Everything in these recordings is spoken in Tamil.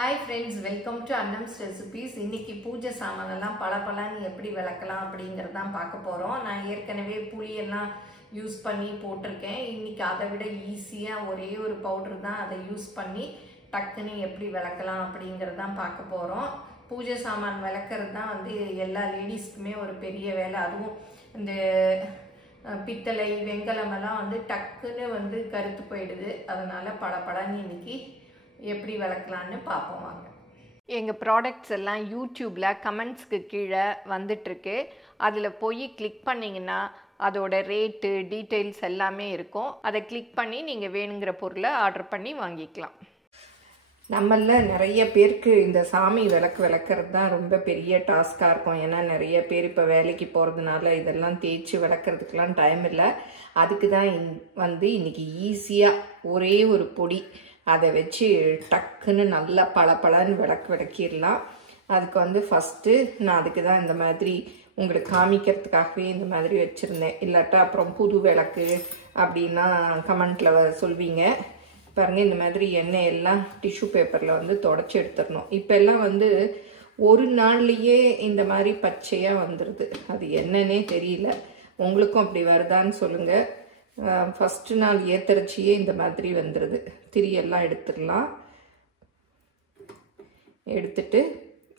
Hi friends, welcome to Annam's Recipes. இன்னைக்கு பூஜை சாமானெல்லாம் பளபளன்னு எப்படி விளக்கலாம் அப்படிங்கறத தான் பார்க்க போறோம். நான் ஏற்கனவே புளி எல்லாம் யூஸ் பண்ணி போட்டுருக்கேன். இன்னைக்கு அதை விட ஈஸியா ஒரே ஒரு பவுடர் தான் அதை யூஸ் பண்ணி டக்குன்னு எப்படி விளக்கலாம் அப்படிங்கறத தான் பார்க்க போறோம். பூஜை சாமான் விளக்குறது தான் வந்து எல்லா லேடிஸ்க்குமே ஒரு பெரிய வேலை. அதுவும் இந்த பித்தளை வெங்கலம் எல்லாம் வந்து டக்குன்னு வந்து கருத்து போயிடுது. அதனால பளபளன்னு இன்னைக்கு எப்படி விளக்கலான்னு பார்ப்போம் வாங்க. எங்கள் ப்ராடக்ட்ஸ் எல்லாம் யூடியூப்பில் கமெண்ட்ஸ்க்கு கீழே வந்துட்டுருக்கு. அதில் போய் கிளிக் பண்ணிங்கன்னா அதோட ரேட்டு டீட்டெயில்ஸ் எல்லாமே இருக்கும். அதை கிளிக் பண்ணி நீங்கள் வேணுங்கிற பொருளை ஆர்டர் பண்ணி வாங்கிக்கலாம். நம்மள நிறைய பேருக்கு இந்த சாமி விளக்குறது தான் ரொம்ப பெரிய டாஸ்காக இருக்கும். ஏன்னா நிறைய பேர் இப்போ வேலைக்கு போகிறதுனால இதெல்லாம் தேய்ச்சி விளக்குறதுக்கெலாம் டைம் இல்லை. அதுக்கு தான் வந்து இன்றைக்கி ஈஸியாக ஒரே ஒரு பொடி அதை வச்சு டக்குன்னு நல்லா பளபளன்னு விளக்கிடலாம். அதுக்கு வந்து ஃபஸ்ட்டு நான் அதுக்கு தான் இந்த மாதிரி உங்களுக்கு காமிக்கிறதுக்காகவே இந்த மாதிரி வச்சுருந்தேன். இல்லாட்டா அப்புறம் புது விளக்கு அப்படின்னா கமெண்ட்டில் சொல்வீங்க. பாருங்கள், இந்த மாதிரி எண்ணெய் எல்லாம் டிஷ்யூ பேப்பரில் வந்து தொடச்சி எடுத்துடணும். இப்போ எல்லாம் வந்து ஒரு நாள்லேயே இந்த மாதிரி பச்சையாக வந்துடுது. அது என்னன்னே தெரியல. உங்களுக்கும் அப்படி வருதான்னு சொல்லுங்கள். ஃபஸ்ட்டு நாள் ஏத்தரிச்சியே இந்த மாதிரி வந்துடுது. திரியெல்லாம் எடுத்துடலாம். எடுத்துட்டு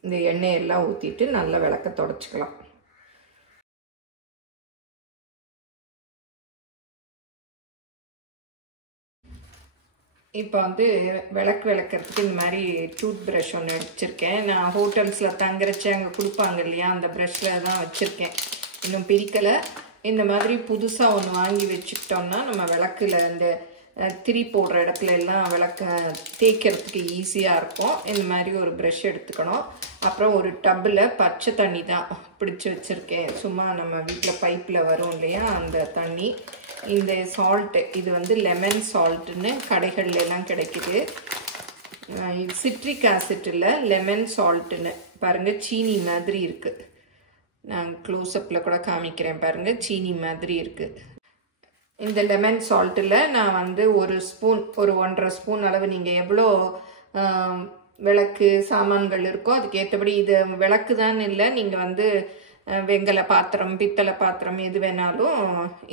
இந்த எண்ணெயெல்லாம் ஊற்றிட்டு நல்லா விளக்க தொடச்சிக்கலாம். இப்போ வந்து விளக்குறதுக்கு இந்த மாதிரி டூத் ப்ரஷ் ஒன்று வச்சுருக்கேன். நான் ஹோட்டல்ஸில் தங்குறச்சு அங்கே கொடுப்பாங்க இல்லையா, அந்த ப்ரஷ்ஷில் தான் வச்சுருக்கேன். இன்னும் பிரிக்கலை. இந்த மாதிரி புதுசாக ஒன்று வாங்கி வச்சுக்கிட்டோம்னா நம்ம விளக்கில் இந்த திரி போடுற இடத்துல எல்லாம் விளக்க தேய்க்கிறதுக்கு ஈஸியாக இருக்கும். இந்த மாதிரி ஒரு ப்ரஷ் எடுத்துக்கணும். அப்புறம் ஒரு டப்பில் பச்சை தண்ணி தான் பிடிச்சி வச்சுருக்கேன். சும்மா நம்ம வீட்டில் பைப்பில் வரும் இல்லையா, அந்த தண்ணி. இந்த சால்ட்டு, இது வந்து லெமன் சால்ட்டுன்னு கடைகள்லாம் கிடைக்குது. இது சிட்ரிக் ஆசிட் இல்லை, லெமன் சால்ட்டுன்னு. பாருங்கள், சீனி மாதிரி இருக்குது. நான் க்ளோஸ்அப்பில் கூட காமிக்கிறேன். பாருங்கள், சீனி மாதிரி இருக்குது. இந்த லெமன் சால்ட்டில் நான் வந்து ஒரு ஸ்பூன், ஒரு 1.5 ஸ்பூன் அளவு, நீங்கள் எவ்வளோ விளக்கு சாமான்கள் இருக்கோ அதுக்கு ஏற்றபடி. இது விளக்கு தான் இல்லை, நீங்கள் வந்து வெங்கல பாத்திரம் பித்தளை பாத்திரம் எது வேணாலும்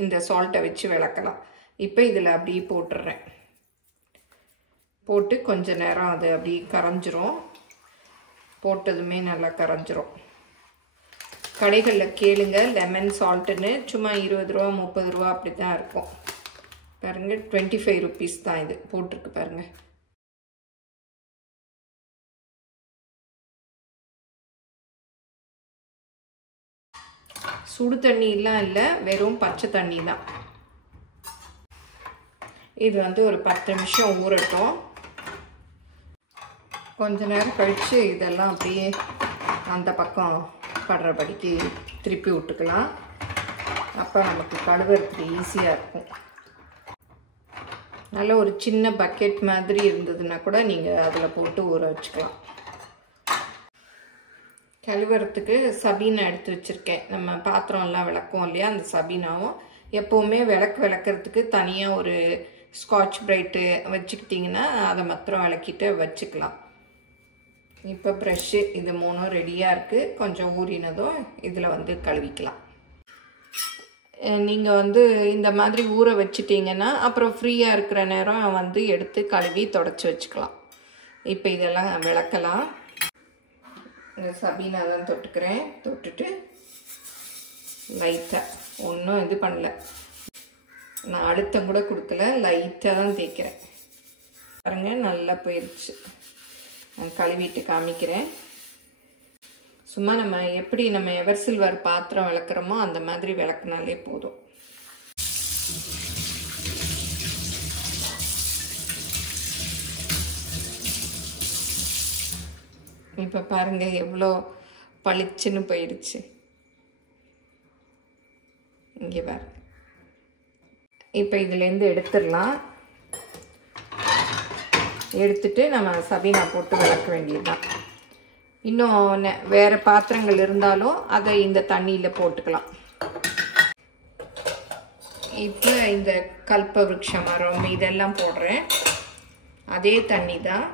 இந்த சால்ட்டை வச்சு விளக்கலாம். இப்போ இதில் அப்படியே போட்டுடுறேன். போட்டு கொஞ்ச நேரம் அது அப்படி கரைஞ்சிரும். போட்டதுமே நல்லா கரைஞ்சிரும். கடைகளில் கேளுங்க, லெமன் சால்ட்டுன்னு. சும்மா 20 ரூபா 30 ரூபா அப்படி தான் இருக்கும். பாருங்கள், 25 ருபீஸ் தான் இது போட்டிருக்கு. பாருங்கள், சுடு தண்ணிலாம் இல்லை, வெறும் பச்சை தண்ணி தான். இது வந்து ஒரு 10 நிமிஷம் ஊறட்டும். கொஞ்ச நேரம் கழித்து இதெல்லாம் அப்படியே அந்த பக்கம் படுறபடிக்கு திருப்பி விட்டுக்கலாம். அப்போ நமக்கு கழுவுறதுக்கு ஈஸியாக இருக்கும். நல்ல ஒரு சின்ன பக்கெட் மாதிரி இருந்ததுன்னா கூட நீங்கள் அதில் போட்டு ஊற வச்சுக்கலாம். கழுவுறதுக்கு சபீனா எடுத்து வச்சுருக்கேன். நம்ம பாத்திரம்லாம் விளக்குவோம் இல்லையா, அந்த சபீனாவும். எப்போவுமே விளக்குறதுக்கு தனியாக ஒரு ஸ்காட்ச் பிரைட்டு வச்சுக்கிட்டிங்கன்னா அதை மாத்திரம் விளக்கிட்டு வச்சுக்கலாம். இப்போ ப்ரஷ்ஷு இது 3 ரெடியாக இருக்குது. கொஞ்சம் ஊறினதும் இதில் வந்து கழுவிக்கலாம். நீங்கள் வந்து இந்த மாதிரி ஊற வச்சிட்டிங்கன்னா அப்புறம் ஃப்ரீயாக இருக்கிற நேரம் வந்து எடுத்து கழுவி தொடச்சி வச்சுக்கலாம். இப்போ இதெல்லாம் விளக்கலாம். இந்த சபீனா தான் தொட்டுக்கிறேன். தொட்டுட்டு லைட்டாக, ஒன்றும் இது பண்ணல, நான் அழுத்தம் கூட கொடுக்கல, லைட்டாக தான் தேய்க்கிறேன். பாருங்கள், நல்லா போயிடுச்சு. நான் கழுவிட்டு காமிக்கிறேன். சும்மா நம்ம எப்படி நம்ம எவர் சில்வர் பாத்திரம் விளக்குறோமோ அந்த மாதிரி விளக்குனாலே போதும். இப்போ பாருங்கள் எவ்வளோ பளிச்சுன்னு போயிடுச்சு. இங்கே பாருங்க. இப்போ இதுலேருந்து எடுத்துடலாம். எடுத்துட்டு நம்ம சபீனா போட்டு விளக்க வேண்டியதுதான். இன்னும் வேறு பாத்திரங்கள் இருந்தாலும் அதை இந்த தண்ணியில் போட்டுக்கலாம். இப்போ இந்த கல்ப விருட்ச மரம் இதெல்லாம் போடுறேன். அதே தண்ணி தான்.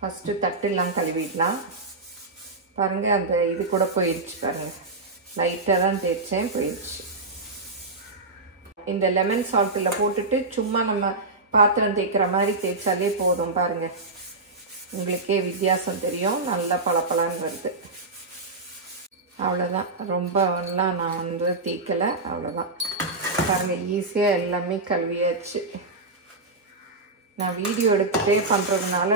ஃபஸ்ட்டு தட்டுலாம் கழுவிடலாம். பாருங்கள், அந்த இது கூட போயிடுச்சு பாருங்கள். லைட்டாக தான் தேய்ச்சேன், போயிடுச்சு. இந்த லெமன் சால்ட்டில் போட்டுட்டு சும்மா நம்ம பாத்திரம் தேய்க்கிற மாதிரி தேய்ச்சாலே போதும். பாருங்கள், உங்களுக்கே வித்தியாசம் தெரியும். நல்லா பளபளன்னு வருது. அவ்வளோதான், ரொம்பலாம் நான் வந்து தேய்க்கலை. அவ்வளோதான் பாருங்கள், ஈஸியாக எல்லாமே கழுவியாச்சு. நான் வீடியோ எடுத்துகிட்டே பண்ணுறதுனால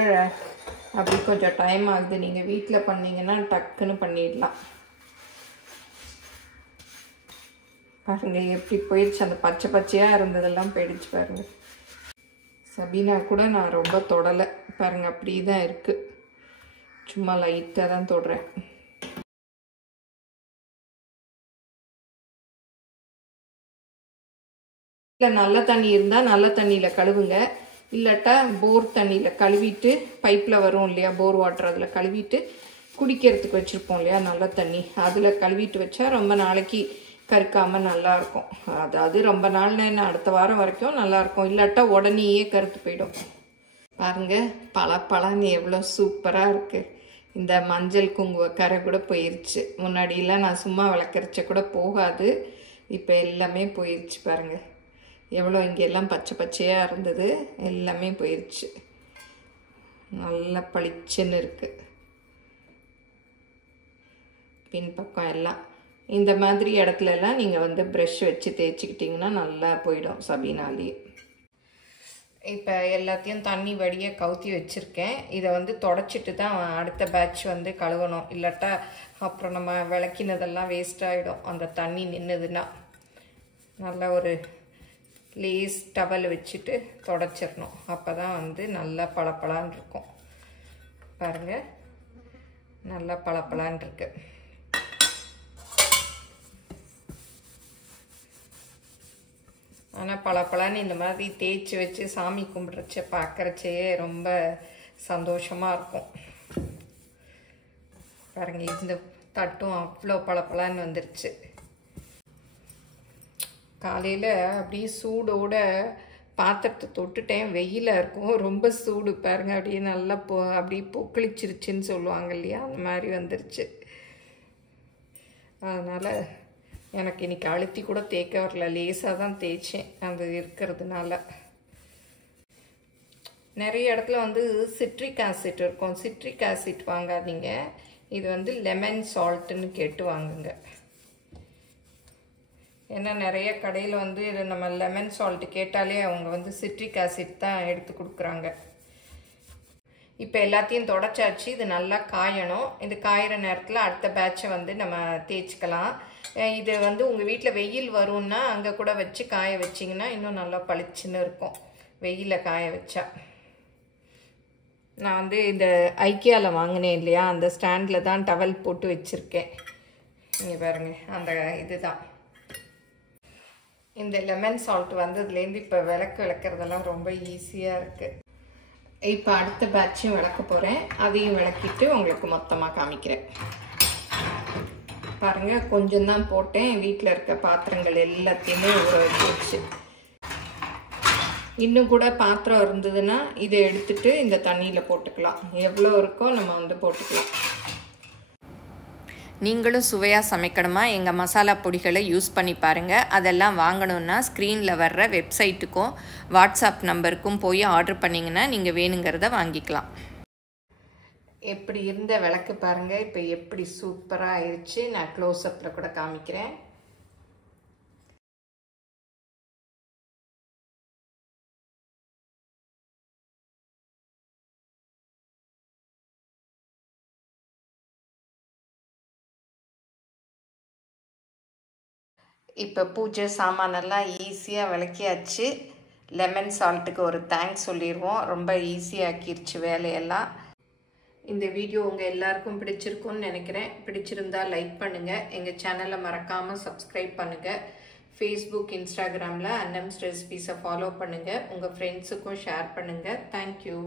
அப்படி கொஞ்சம் டைம் ஆகுது. நீங்கள் வீட்டில் பண்ணிங்கன்னா டக்குன்னு பண்ணிடலாம். பாருங்கள் எப்படி போயிடுச்சு. அந்த பச்சை பச்சையாக இருந்ததெல்லாம் போயிடுச்சு பாருங்கள். சபீனா கூட நான் ரொம்ப தொடலை பாருங்கள், அப்படி தான் இருக்குது. சும்மா லைட்டாக தான் தொடுறேன். இல்லை, நல்ல தண்ணி இருந்தால் நல்ல தண்ணியில் கழுவுங்க. இல்லாட்டா போர் தண்ணியில் கழுவிட்டு, பைப்பில் வரும் இல்லையா போர் வாட்டர், அதில் கழுவிட்டு குடிக்கிறதுக்கு வச்சுருப்போம் இல்லையா நல்ல தண்ணி, அதில் கழுவிட்டு வச்சா ரொம்ப நாளைக்கு கருக்காமல் நல்லாயிருக்கும். அதாவது ரொம்ப நாள் அடுத்த வாரம் வரைக்கும் நல்லாயிருக்கும். இல்லாட்டா உடனேயே கருத்து போயிடும். பாருங்கள், பளபளன்னு எவ்வளோ சூப்பராக இருக்குது. இந்த மஞ்சள் குங்கும கரை கூட போயிடுச்சு. முன்னாடியெல்லாம் நான் சும்மா விளக்கரிச்ச கூட போகாது, இப்போ எல்லாமே போயிடுச்சு. பாருங்கள் எவ்வளோ இங்கெல்லாம் பச்சை பச்சையாக இருந்தது, எல்லாமே போயிடுச்சு. நல்லா பளிச்சுன்னு இருக்குது பின்பக்கம் எல்லாம். இந்த மாதிரி இடத்துலலாம் நீங்கள் வந்து ப்ரஷ் வச்சு தேய்ச்சிக்கிட்டிங்கன்னா நல்லா போயிடும் சபீனாலேயே. இப்போ எல்லாத்தையும் தண்ணி வடிய கவுத்தி வச்சுருக்கேன். இதை வந்து தொடச்சிட்டு தான் அடுத்த பேட்ச் வந்து கழுவணும். இல்லாட்டா அப்புறம் நம்ம விளக்கினதெல்லாம் வேஸ்ட் ஆகிடும் அந்த தண்ணி நின்றுதுன்னா. நல்லா ஒரு லேஸ் டவல் வச்சுட்டு தொடச்சிடணும். அப்போ தான் வந்து நல்லா பளபளன்னு இருக்கும். பாருங்கள், நல்லா பளபளன்னு இருக்கு. ஆனால் பளபளன்னு இந்த மாதிரி தேய்ச்சி வச்சு சாமி கும்பிட்றச்ச பார்க்குறச்சே ரொம்ப சந்தோஷமாக இருக்கும். பாருங்கள், இந்த தட்டும் அவ்வளோ பளபளன்னு வந்துருச்சு. காலையில் அப்படியே சூடோட பாத்திரத்தை தொட்டுட்டேன். வெயிலாக இருக்கும், ரொம்ப சூடு. பாருங்கள், அப்படியே நல்லா அப்படியே பூக்களிச்சிருச்சுன்னு சொல்லுவாங்க இல்லையா, அந்த மாதிரி வந்துருச்சு. அதனால் எனக்கு இன்றைக்கி அழுத்தி கூட தேய்க்க வரல, லேசாக தான் தேய்ச்சேன் அது இருக்கிறதுனால. நிறைய இடத்துல வந்து சிட்ரிக் ஆசிட் இருக்கும். சிட்ரிக் ஆசிட் வாங்காதீங்க, இது வந்து லெமன் சால்ட்டுன்னு கேட்டு வாங்குங்க. ஏன்னா நிறைய கடையில் வந்து நம்ம லெமன் சால்ட்டு கேட்டாலே அவங்க வந்து சிட்ரிக் ஆசிட் தான் எடுத்து கொடுக்குறாங்க. இப்போ எல்லாத்தையும் தொடச்சாச்சு. இது நல்லா காயணும். இது காயிற நேரத்தில் அடுத்த பேட்சை வந்து நம்ம தேய்ச்சிக்கலாம். இது வந்து உங்கள் வீட்டில் வெயில் வரும்னா அங்கே கூட வச்சு காய வச்சிங்கன்னா இன்னும் நல்லா பளிச்சுன்னு இருக்கும் வெயிலில் காய வச்சா. நான் வந்து இந்த ஐக்கியாவில் வாங்கினேன் இல்லையா, அந்த ஸ்டாண்டில் தான் டவல் போட்டு வச்சுருக்கேன். இங்கே பாருங்க, அந்த இதுதான். இந்த லெமன் சால்ட் வந்ததுலேருந்து இப்போ விளக்குறதெல்லாம் ரொம்ப ஈஸியாக இருக்குது. இப்போ அடுத்த பேட்சையும் விளக்க போகிறேன். அதையும் விளக்கிட்டு உங்களுக்கு மொத்தமாக காமிக்கிறேன். பாருங்கள், கொஞ்சம் தான் போட்டேன். வீட்டில் இருக்க பாத்திரங்கள் எல்லாத்தையுமே ஊற வச்சு. இன்னும் கூட பாத்திரம் இருந்ததுன்னா இதை எடுத்துட்டு இந்த தண்ணியில் போட்டுக்கலாம். எவ்வளோ இருக்கோ நம்ம வந்து போட்டுக்கலாம். நீங்களும் சுவையாக சமைக்கணுமா, எங்கள் மசாலா பொடிகளை யூஸ் பண்ணி பாருங்கள். அதெல்லாம் வாங்கணுன்னா ஸ்க்ரீனில் வர்ற வெப்சைட்டுக்கும் வாட்ஸ்அப் நம்பருக்கும் போய் ஆர்டர் பண்ணிங்கன்னா நீங்கள் வேணுங்கிறத வாங்கிக்கலாம். எப்படி இருந்த விளக்கு பாருங்கள், இப்போ எப்படி சூப்பராக ஆயிடுச்சு. நான் க்ளோஸ்அப்பில் கூட காமிக்கிறேன். இப்போ பூஜை சாமானெல்லாம் ஈஸியாக விளக்கியாச்சு. லெமன் சால்ட்டுக்கு ஒரு தேங்க்ஸ் சொல்லிடுவோம். ரொம்ப ஈஸியாக்கிருச்சு வேலையெல்லாம். இந்த வீடியோ உங்கள் எல்லாருக்கும் பிடிச்சிருக்குன்னு நினைக்கிறேன். பிடிச்சிருந்தா லைக் பண்ணுங்கள். எங்கள் சேனலை மறக்காமல் சப்ஸ்கிரைப் பண்ணுங்கள். ஃபேஸ்புக், இன்ஸ்டாகிராமில் அன்னம்ஸ் ரெசிபீஸை ஃபாலோ பண்ணுங்கள். உங்கள் ஃப்ரெண்ட்ஸுக்கும் ஷேர் பண்ணுங்கள். தேங்க்யூ.